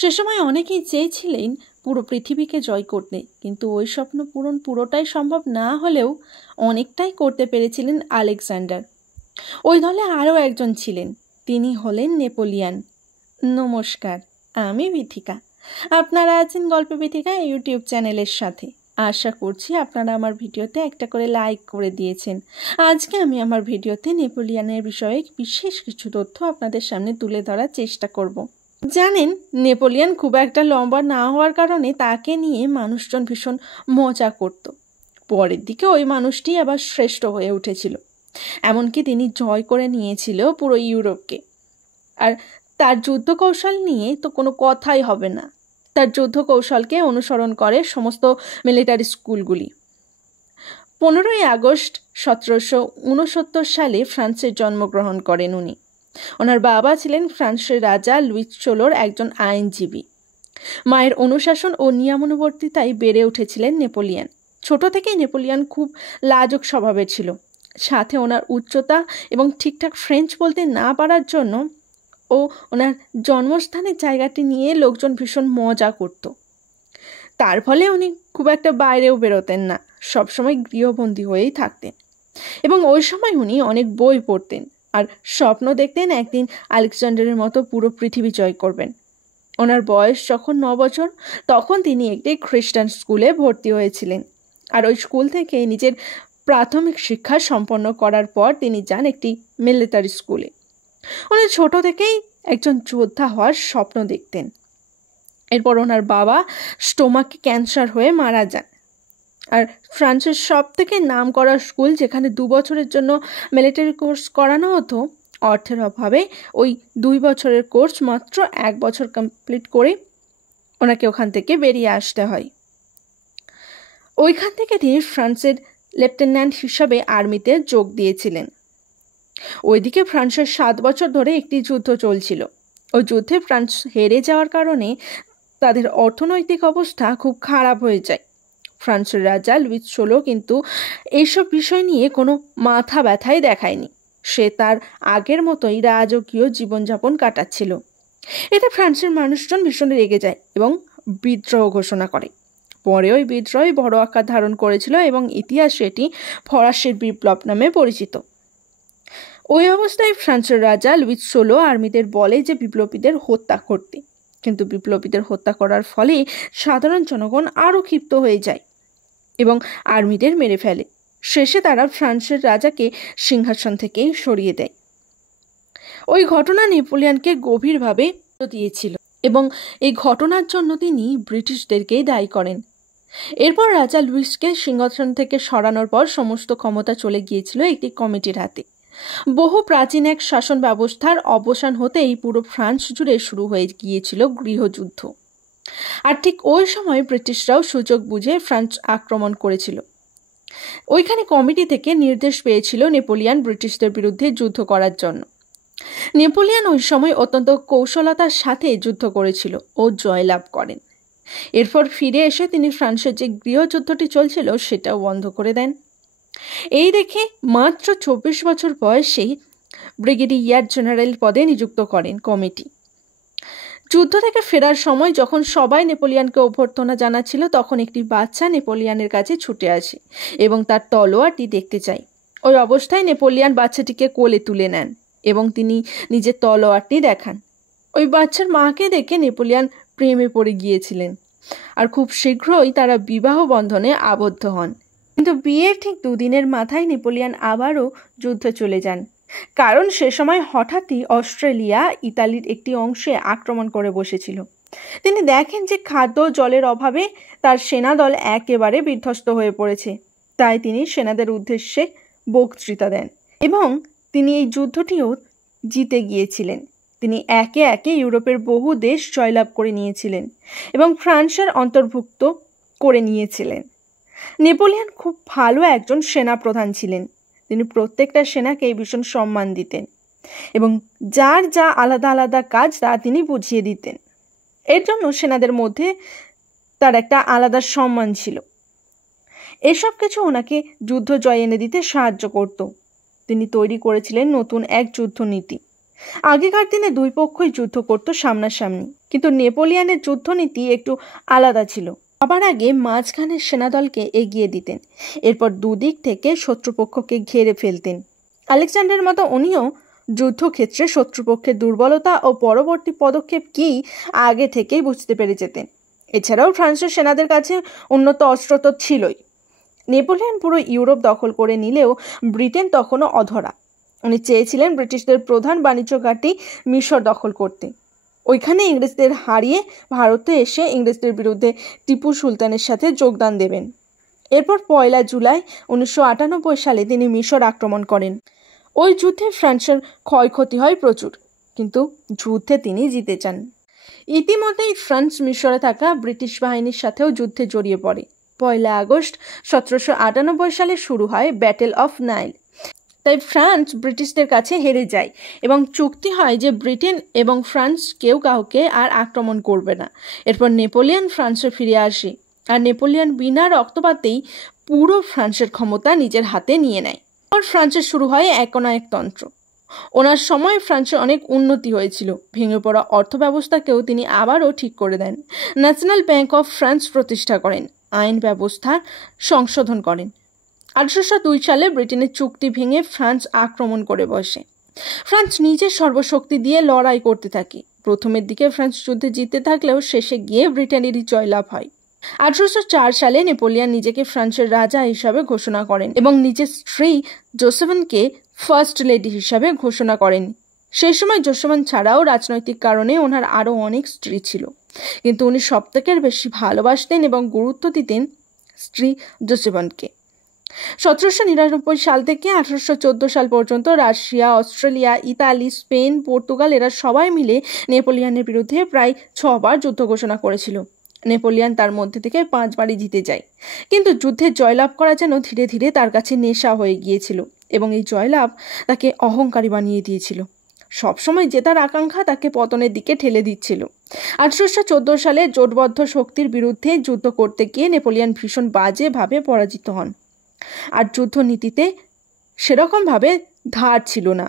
সে সময় অনেকেই চেয়েছিলেন পুরো পৃথিবীকে জয় করতে, কিন্তু ওই স্বপ্ন পূরণ পুরোটাই সম্ভব না হলেও অনেকটাই করতে পেরেছিলেন আলেকজান্ডার। ওই দলে আরও একজন ছিলেন, তিনি হলেন নেপোলিয়ান। নমস্কার, আমি বিথিকা। আপনারা আছেন গল্প বিথিকা ইউটিউব চ্যানেলের সাথে। আশা করছি আপনারা আমার ভিডিওতে একটা করে লাইক করে দিয়েছেন। আজকে আমি আমার ভিডিওতে নেপোলিয়ানের বিষয়ে বিশেষ কিছু তথ্য আপনাদের সামনে তুলে ধরার চেষ্টা করব। জানেন, নেপোলিয়ান খুব একটা লম্বা না হওয়ার কারণে তাকে নিয়ে মানুষজন ভীষণ মজা করত। পরের দিকে ওই মানুষটি আবার শ্রেষ্ঠ হয়ে উঠেছিল, এমনকি তিনি জয় করে নিয়েছিল পুরো ইউরোপকে। আর তার যুদ্ধ কৌশল নিয়ে তো কোনো কথাই হবে না। তার যুদ্ধ কৌশলকে অনুসরণ করে সমস্ত মিলিটারি স্কুলগুলি। 15ই আগস্ট 1769 সালে ফ্রান্সে জন্মগ্রহণ করেন উনি। ওনার বাবা ছিলেন ফ্রান্সের রাজা লুইস 16 একজন আইনজীবী। মায়ের অনুশাসন ও নিয়মানুবর্তিতায় বেড়ে উঠেছিলেন নেপোলিয়ান। ছোট থেকেই নেপোলিয়ান খুব লাজুক স্বভাবের ছিল। সাথে ওনার উচ্চতা এবং ঠিকঠাক ফ্রেঞ্চ বলতে না পারার জন্য ও ওনার জন্মস্থানের জায়গাটি নিয়ে লোকজন ভীষণ মজা করত। তার ফলে উনি খুব একটা বাইরেও বেরোতেন না, সবসময় গৃহবন্দী হয়েই থাকতেন। এবং ওই সময় উনি অনেক বই পড়তেন আর স্বপ্ন দেখতেন একদিন আলেকজান্ডারের মতো পুরো পৃথিবী জয় করবেন। ওনার বয়স যখন 9 বছর, তখন তিনি একটি খ্রিস্টান স্কুলে ভর্তি হয়েছিলেন। আর ওই স্কুল থেকে নিজের প্রাথমিক শিক্ষা সম্পন্ন করার পর তিনি যান একটি মিলিটারি স্কুলে। উনি ছোট থেকেই একজন যোদ্ধা হওয়ার স্বপ্ন দেখতেন। এরপর ওনার বাবা স্টোমাকে ক্যান্সার হয়ে মারা যান। আর ফ্রান্সের সব থেকে নাম করা স্কুল, যেখানে 2 বছরের জন্য মিলিটারি কোর্স করানো হতো, অর্থের অভাবে ওই 2 বছরের কোর্স মাত্র 1 বছর কমপ্লিট করে ওনাকে ওখান থেকে বেরিয়ে আসতে হয়। ওইখান থেকে তিনি ফ্রান্সের লেফটেন্যান্ট হিসাবে আর্মিতে যোগ দিয়েছিলেন। ওইদিকে ফ্রান্সের 7 বছর ধরে একটি যুদ্ধ চলছিল। ওই যুদ্ধে ফ্রান্স হেরে যাওয়ার কারণে তাদের অর্থনৈতিক অবস্থা খুব খারাপ হয়ে যায়। ফ্রান্সের রাজা লুইস 16 কিন্তু এইসব বিষয় নিয়ে কোনো মাথা ব্যথাই দেখায়নি। সে তার আগের মতোই রাজকীয় জীবনযাপন কাটাচ্ছিল। এতে ফ্রান্সের মানুষজন ভীষণ রেগে যায় এবং বিদ্রোহ ঘোষণা করে। পরে ওই বিদ্রোহ বড় আকার ধারণ করেছিল এবং ইতিহাসে এটি ফরাসির বিপ্লব নামে পরিচিত। ওই অবস্থায় ফ্রান্সের রাজা লুইস 16 আর্মিদের বলে যে বিপ্লবীদের হত্যা করতে, কিন্তু বিপ্লবীদের হত্যা করার ফলে সাধারণ জনগণ আরও ক্ষিপ্ত হয়ে যায় এবং আর্মিদের মেরে ফেলে। শেষে তারা ফ্রান্সের রাজাকে সিংহাসন থেকেই সরিয়ে দেয়। ওই ঘটনা নেপোলিয়ানকে গভীরভাবে দিয়েছিল এবং এই ঘটনার জন্য তিনি ব্রিটিশদেরকেই দায়ী করেন। এরপর রাজা লুইসকে সিংহাসন থেকে সরানোর পর সমস্ত ক্ষমতা চলে গিয়েছিল একটি কমিটির হাতে। বহু প্রাচীন এক শাসন ব্যবস্থার অবসান হতেই পুরো ফ্রান্স জুড়ে শুরু হয়ে গিয়েছিল গৃহযুদ্ধ। আর ঠিক ওই সময় ব্রিটিশরাও সুযোগ বুঝে ফ্রান্স আক্রমণ করেছিল। ওইখানে কমিটি থেকে নির্দেশ পেয়েছিল নেপোলিয়ান ব্রিটিশদের বিরুদ্ধে যুদ্ধ করার জন্য। নেপোলিয়ান ওই সময় অত্যন্ত কৌশলতার সাথে যুদ্ধ করেছিল ও জয়লাভ করেন। এরপর ফিরে এসে তিনি ফ্রান্সের যে গৃহযুদ্ধটি চলছিল সেটাও বন্ধ করে দেন। এই দেখে মাত্র 24 বছর বয়সেই ব্রিগেডিয়ার জেনারেল পদে নিযুক্ত করেন কমিটি। যুদ্ধ থেকে ফেরার সময় যখন সবাই নেপোলিয়ানকে অভ্যর্থনা জানাচ্ছিল, তখন একটি বাচ্চা নেপোলিয়ানের কাছে ছুটে আসে এবং তার তলোয়ারটি দেখতে চায়। ওই অবস্থায় নেপোলিয়ান বাচ্চাটিকে কোলে তুলে নেন এবং তিনি নিজের তলোয়ারটি দেখান। ওই বাচ্চার মাকে দেখে নেপোলিয়ান প্রেমে পড়ে গিয়েছিলেন আর খুব শীঘ্রই তারা বিবাহ বন্ধনে আবদ্ধ হন। কিন্তু বিয়ের ঠিক 2 দিনের মাথায় নেপোলিয়ান আবারও যুদ্ধে চলে যান, কারণ সে সময় হঠাৎই অস্ট্রেলিয়া ইতালির একটি অংশে আক্রমণ করে বসেছিল। তিনি দেখেন যে খাদ্য জলের অভাবে তার সেনাদল একেবারে বিধ্বস্ত হয়ে পড়েছে। তাই তিনি সেনাদের উদ্দেশ্যে বক্তৃতা দেন এবং তিনি এই যুদ্ধটিও জিতে গিয়েছিলেন। তিনি একে একে ইউরোপের বহু দেশ জয়লাভ করে নিয়েছিলেন এবং ফ্রান্সের অন্তর্ভুক্ত করে নিয়েছিলেন। নেপোলিয়ান খুব ভালো একজন সেনাপ্রধান ছিলেন। তিনি প্রত্যেকটা সেনাকে ভীষণ সম্মান দিতেন এবং যার যা আলাদা আলাদা কাজ তা তিনি বুঝিয়ে দিতেন। এর জন্য সেনাদের মধ্যে তার একটা আলাদা সম্মান ছিল। এসব কিছু ওনাকে যুদ্ধ জয় এনে দিতে সাহায্য করত। তিনি তৈরি করেছিলেন নতুন এক যুদ্ধনীতি। আগেকার দিনে 2 পক্ষই যুদ্ধ করত সামনাসামনি, কিন্তু নেপোলিয়নের যুদ্ধনীতি একটু আলাদা ছিল। সবার আগে মাঝখানের সেনাদলকে এগিয়ে দিতেন, এরপর দুদিক থেকে শত্রুপক্ষকে ঘিরে ফেলতেন। আলেকজান্ডারের মতো উনিও যুদ্ধক্ষেত্রে শত্রুপক্ষের দুর্বলতা ও পরবর্তী পদক্ষেপ কী আগে থেকেই বুঝতে পেরে যেতেন। এছাড়াও ফ্রান্সের সেনাদের কাছে উন্নত অস্ত্র তো ছিলই। নেপোলিয়ন পুরো ইউরোপ দখল করে নিলেও ব্রিটেন তখনও অধরা। উনি চেয়েছিলেন ব্রিটিশদের প্রধান বাণিজ্য ঘাঁটি মিশর দখল করতে। ওইখানে ইংরেজদের হারিয়ে ভারতে এসে ইংরেজদের বিরুদ্ধে টিপু সুলতানের সাথে যোগদান দেবেন। এরপর 1 জুলাই 1998 সালে তিনি মিশর আক্রমণ করেন। ওই যুদ্ধে ফ্রান্সের ক্ষয়ক্ষতি হয় প্রচুর, কিন্তু যুদ্ধে তিনি জিতে যান। ইতিমধ্যেই ফ্রান্স মিশরে থাকা ব্রিটিশ বাহিনীর সাথেও যুদ্ধে জড়িয়ে পড়ে। 1 আগস্ট 1798 সালে শুরু হয় ব্যাটেল অফ নাইল। তাই ফ্রান্স ব্রিটিশদের কাছে হেরে যায় এবং চুক্তি হয় যে ব্রিটেন এবং ফ্রান্স কেউ কাউকে আর আক্রমণ করবে না। এরপর নেপোলিয়ন ফ্রান্সে ফিরে আসে, আর নেপোলিয়ন বিনা রক্তপাতেই পুরো ফ্রান্সের ক্ষমতা নিজের হাতে নিয়ে নেয়। ফ্রান্সের শুরু হয় একনায়কতন্ত্র। ওনার সময় ফ্রান্সের অনেক উন্নতি হয়েছিল। ভেঙে পড়া অর্থব্যবস্থাকেও তিনি আবারও ঠিক করে দেন। ন্যাশনাল ব্যাংক অফ ফ্রান্স প্রতিষ্ঠা করেন, আইন ব্যবস্থার সংশোধন করেন। 1802 সালে ব্রিটেনের চুক্তি ভেঙে ফ্রান্স আক্রমণ করে বসে। ফ্রান্স নিজের সর্বশক্তি দিয়ে লড়াই করতে থাকে। প্রথমের দিকে ফ্রান্স যুদ্ধে জিততে থাকলেও শেষে গিয়ে ব্রিটেনেরই জয়লাভ হয়। 1804 সালে নেপোলিয়ন নিজেকে ফ্রান্সের রাজা হিসাবে ঘোষণা করেন এবং নিজের স্ত্রী জোসেফিনকে ফার্স্ট লেডি হিসাবে ঘোষণা করেন। সেই সময় জোসেফিন ছাড়াও রাজনৈতিক কারণে ওনার আরও অনেক স্ত্রী ছিল, কিন্তু উনি সবথেকে বেশি ভালোবাসতেন এবং গুরুত্ব দিতেন স্ত্রী জোসেফিনকে। 1799 সাল থেকে 1814 সাল পর্যন্ত Russia, Australia, Italy, Spain, Portugal এরা সবাই মিলে নেপোলিয়নের বিরুদ্ধে প্রায় 6 বার যুদ্ধ ঘোষণা করেছিল। নেপোলিয়ন তার মধ্যে থেকে 5 বারই জিতে যায়, কিন্তু যুদ্ধে জয়লাভ করা যেন ধীরে ধীরে তার কাছে নেশা হয়ে গিয়েছিল এবং এই জয়লাভ তাকে অহংকারী বানিয়ে দিয়েছিল। সবসময় জেতার আকাঙ্ক্ষা তাকে পতনের দিকে ঠেলে দিচ্ছিল। 1814 সালে জোটবদ্ধ শক্তির বিরুদ্ধে যুদ্ধ করতে গিয়ে নেপোলিয়ন ভীষণ বাজেভাবে পরাজিত হন, আর যুদ্ধনীতিতে সেরকমভাবে ধার ছিল না।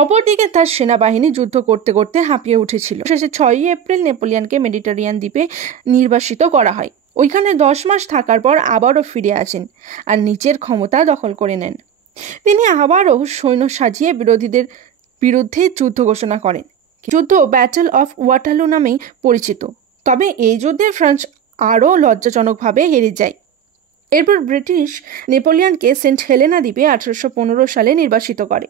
অপরদিকে তার সেনাবাহিনী যুদ্ধ করতে করতে হাঁপিয়ে উঠেছিল। শেষে 6 এপ্রিল নেপোলিয়নকে মেডিটেরিয়ান দ্বীপে নির্বাসিত করা হয়। ওইখানে 10 মাস থাকার পর আবারও ফিরে আসেন আর নিচের ক্ষমতা দখল করে নেন। তিনি আবারও সৈন্য সাজিয়ে বিরোধীদের বিরুদ্ধে যুদ্ধ ঘোষণা করেন। যুদ্ধ ব্যাটেল অফ ওয়াটারলু নামেই পরিচিত। তবে এই যুদ্ধে ফ্রান্স আরও লজ্জাজনকভাবে হেরে যায়। এরপর ব্রিটিশ নেপোলিয়নকে সেন্ট হেলেনা দ্বীপে 1815 সালে নির্বাসিত করে।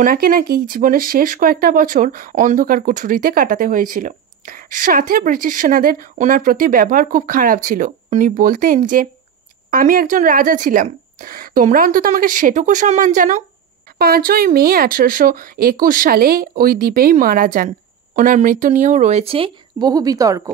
ওনাকে নাকি জীবনের শেষ কয়েকটা বছর অন্ধকার কুঠুরিতে কাটাতে হয়েছিল। সাথে ব্রিটিশ সেনাদের ওনার প্রতি ব্যবহার খুব খারাপ ছিল। উনি বলতেন যে, আমি একজন রাজা ছিলাম, তোমরা অন্তত আমাকে সেটুকু সম্মান জানাও। 5 মে 1821 সালে ওই দ্বীপেই মারা যান। ওনার মৃত্যু নিয়েও রয়েছে বহু বিতর্ক।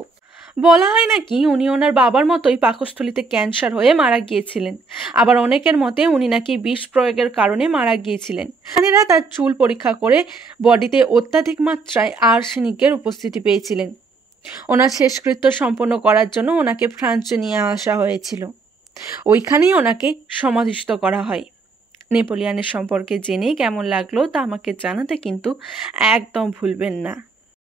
বলা হয় নাকি উনি ওনার বাবার মতোই পাকস্থলীতে ক্যান্সার হয়ে মারা গিয়েছিলেন। আবার অনেকের মতে উনি নাকি বিষ প্রয়োগের কারণে মারা গিয়েছিলেন। বিজ্ঞানীরা তার চুল পরীক্ষা করে বডিতে অত্যাধিক মাত্রায় আর্সেনিকের উপস্থিতি পেয়েছিলেন। ওনার শেষকৃত্য সম্পন্ন করার জন্য ওনাকে ফ্রান্সে নিয়ে আসা হয়েছিল। ওইখানেই ওনাকে সমাধিস্থ করা হয়। নেপোলিয়নের সম্পর্কে জেনে কেমন লাগলো তা আমাকে জানাতে কিন্তু একদম ভুলবেন না।